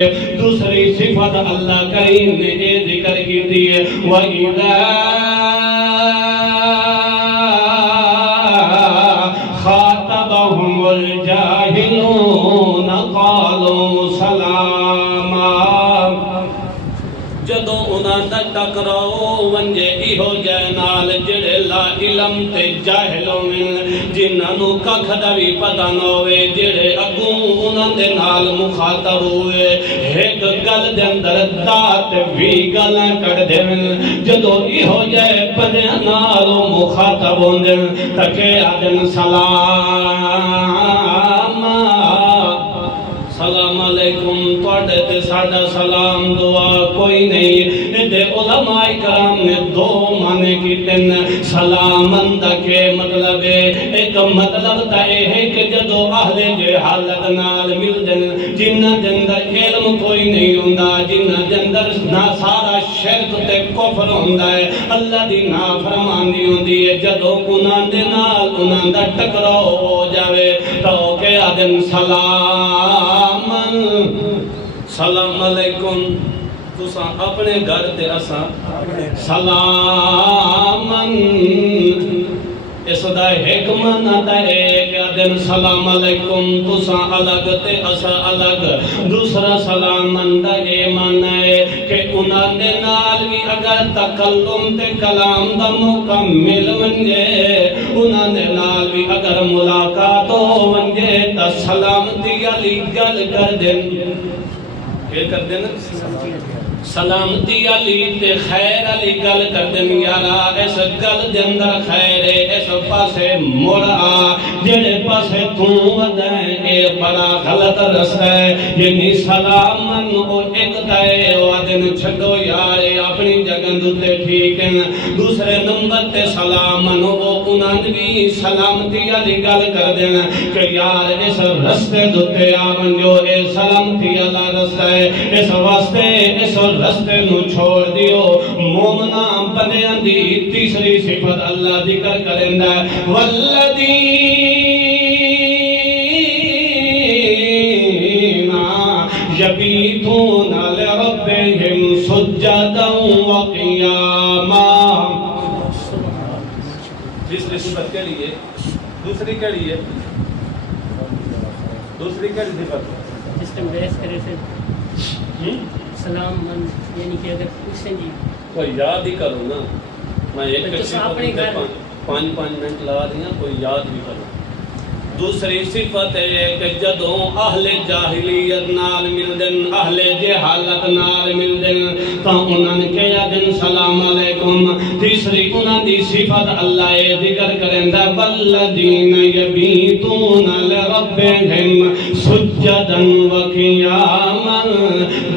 دوسری صفت اللہ کریم نے یہ ذکر کی دی ہے وَإِذَا خَاطَبَهُمُ الْجَاهِلُونَ قَالُوا سَلَامًا جدو انہاں دا ٹکراؤ ونجے ایہو جائے نال جڑے لا علم تے جاہل ہوئے جنہاں نو ککھ دا وی پتہ نہ ہوئے جڑے اگوں انہاں دے نال مخاطب ہوئے ایک گل دے اندر دات وی گلاں کر دین جدو ایہو جائے بندیاں نال مخاطب ہوندے تکے آدن سلام علیکم توڑے تے ساڑا سلام دعا کوئی نہیں دے علماء کرام نے دو معنی کی تن سلام اندہ کے مطلب ہے ایک مطلب تا ہے کہ جدو اہل جے حالت نال مل دن جنہ جندر علم کوئی نہیں ہوندہ جنہ جندر نہ سارا شرک تے کفر ہوندہ ہے اللہ دی نافرمانی ہوندی ہے جدو انہاں دے نال انہاں دا ٹکراؤ ہو جاوے تو کہ آدم سلام علیکم تساں اپنے گھر تے اساں سلامن اس دا حکمت دا ایک دن سلام علیکم تساں الگ تے اساں الگ دوسرا سلامن دا اے معنی ہے کہ انہاں دے نال بھی اگر تکلم تے کلام دا مکمل ونجے انہاں دے نال بھی اگر ملاقات ہو ونجے تا سلامتی علی گل کر دیں کہ کر دینا سلامتی علی تے خیر علی گل کر دیں یارا اس گل دے اندر خیر ہے اس پاسے مڑا جڑے پاسے تو ودائیں اے بڑا غلط رستہ ہے یعنی سلامن او ایک دائے وعدن چھڑو یار اپنی جگہ دوتے ٹھیک ہیں دوسرے نمبر تے سلامن او انہاں بھی سلامتی علی گل کر دینا کہ یار اس رستے دوتے آمن جو اے سلامتی علی رستہ ہے اس واسطے اس رستے نو چھوڑ دیو مومنہ بندیاں دی تیسری صفت اللہ ذکر کرندہ ہے والذین یبیتون لربہم سجدا وقیاما تیسری صفت کے لیے دوسری کے لیے دوسری کے لیے صفت جس ٹائم بحث کرے تھے سلام من یعنی کہ اگر پوچھیں جی کوئی یاد ہی کرو نا میں ایک پانچ منٹ لگا دیا کوئی یاد بھی کرو دوسری صفت ہے کہ جدوں اہل جاہلیت نال ملدن اہل جہالت نال ملدن تو انہاں نے کہا دن سلام علیکم تیسری انہاں دی صفت اللہ ذکر کرندہ والذین یبیتون لربہم سجدا وقیاما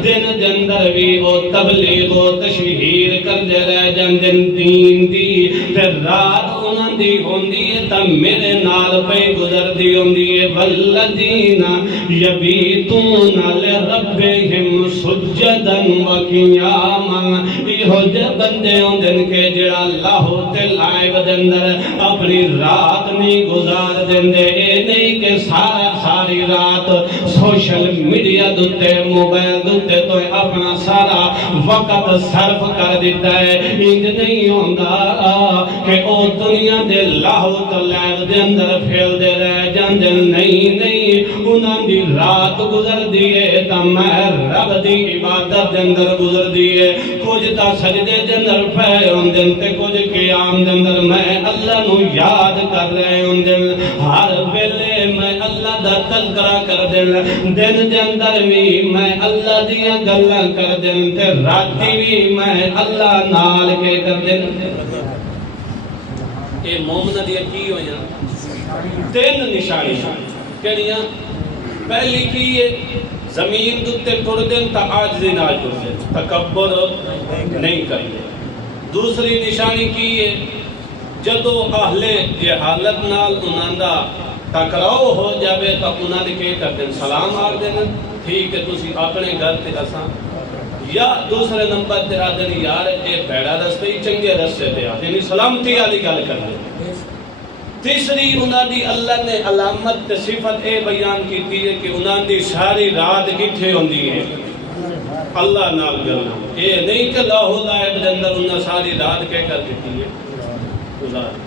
دن جندر بھی او تبلیغ و تشہیر کر دے رہ جندن دین دی تے رات انہاں دی ہوندی ہے تا میرے نال پہ گزر دی ہوندی ہے والذین یبیتون لربہم سجدا وقیاما ایہو جے بندے ہوندن کہ جڑا اللہ تے لائب دے اندر اپنی رات نہیں گزار دیندے اے نہیں کہ ساری رات سوشل میڈیا دوتے موبائل دوتے تو اپنا سارا وقت صرف کر دیتا ہے انج نہیں ہوندا کہ او دنیا دے لاہو تے لائب دے اندر پھیل دے رہ جاندے نہیں انہاں دی رات گزر دیئے تا میں رب دی عبادت دے اندر گزر دیئے کچھ تا سجدے دے اندر پے ہوندن تے کچھ قیام دے اندر میں اللہ نو یاد کر رہے ہوندن ہر ویلے میں اللہ دا تذکرہ کر دن دن دے اندر بھی میں اللہ دیاں گلاں کر دن تے راتی بھی میں اللہ نال کے کر دن اے مومنہ دی کی ہویاں تین نشانی کہنیاں پہلی کی ہے زمین دوتے ٹر دن تا عاجزی نال ٹر دن تکبر نہیں کرتے دوسری نشانی کی ہے جدو اہل جہالت نال انہاں دا ٹکراؤ ہو جاوے تا انہاں نے کہ کر دن سلام آگ دینا ٹھیک ہے تسی اپنے گھر تے اساں یا دوسرے نمبر تے آدھنی یار اے بیڑا رستے ہی چنگے رستے تے آدھنی سلامتی آلی گل کر دے تیسری انہاں دی اللہ نے علامت صفت اے بیان کی ہے کہ انہاں دی ساری رات کتھے ہوندی ہے اللہ نال ملنا یہ نہیں کہ لاہو لائب دے اندر انہاں ساری رات کے کر دیتی ہے گزار